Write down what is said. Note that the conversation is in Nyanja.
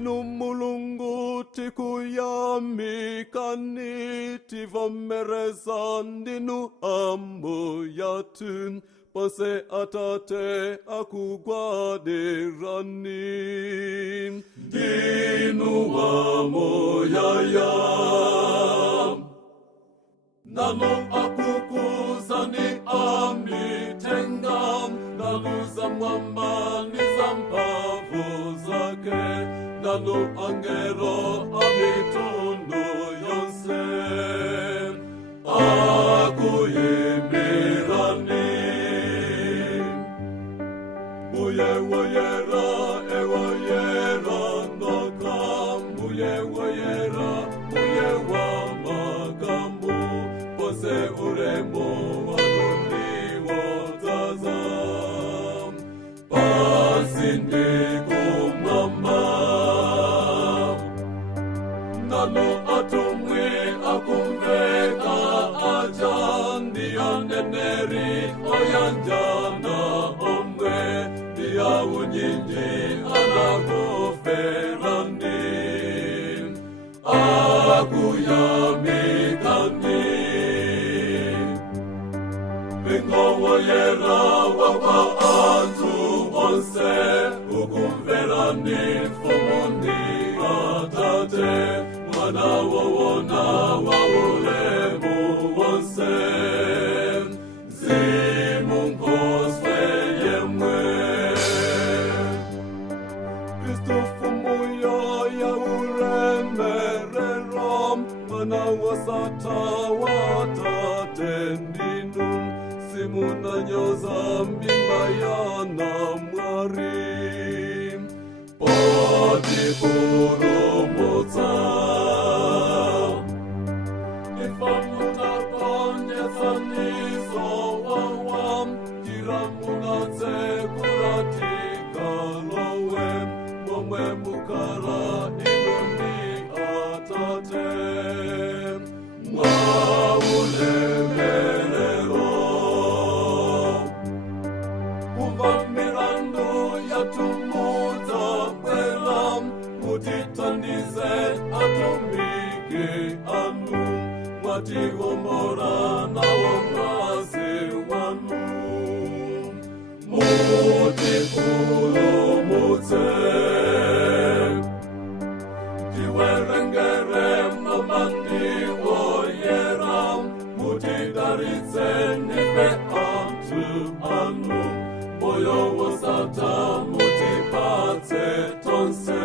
Inu mulungu tikuyamikani, tivomereza ndinu ambo yatu, pose atate akugwadirani. Ndinu ambo yaya, nalo akukuzani amitenga, naluza mwambani za mpavu zake, nalo angero amitondo yonse, akuyimirani. Muye woyera, ewoyera nokam, muye woyera, muye wa magambu, pose uremo wanoni wotazam, pasindi kumama. Nalo atumwe akumveka ajandi aneneri oyanjana omwe, dia unyinji anagoferandi, akuyamikani. Bingo woyera wapa atu onse, ukumverani fumundi atate, mwana wawona wawulemu wonse, zimunkoswe yemwe. Kristofu muyo ya uremererom, mwana wasata watate ndinu, simuna nyoza mimba yana mwari, poti kurumutsa. Ifamuta konyesa niso wawam, kiramunatse kuratika lowe, momwe mukara inoni atate, mwaulemerero. Mirandu yatumuza kwelam, mutitandize atumike anu, mwatigomora na wamwase wanu, mutikulumutse. Tiwerengere mamandi woyeram, mutidaritse nife antu anu, moyo wasata mutipatse tonse.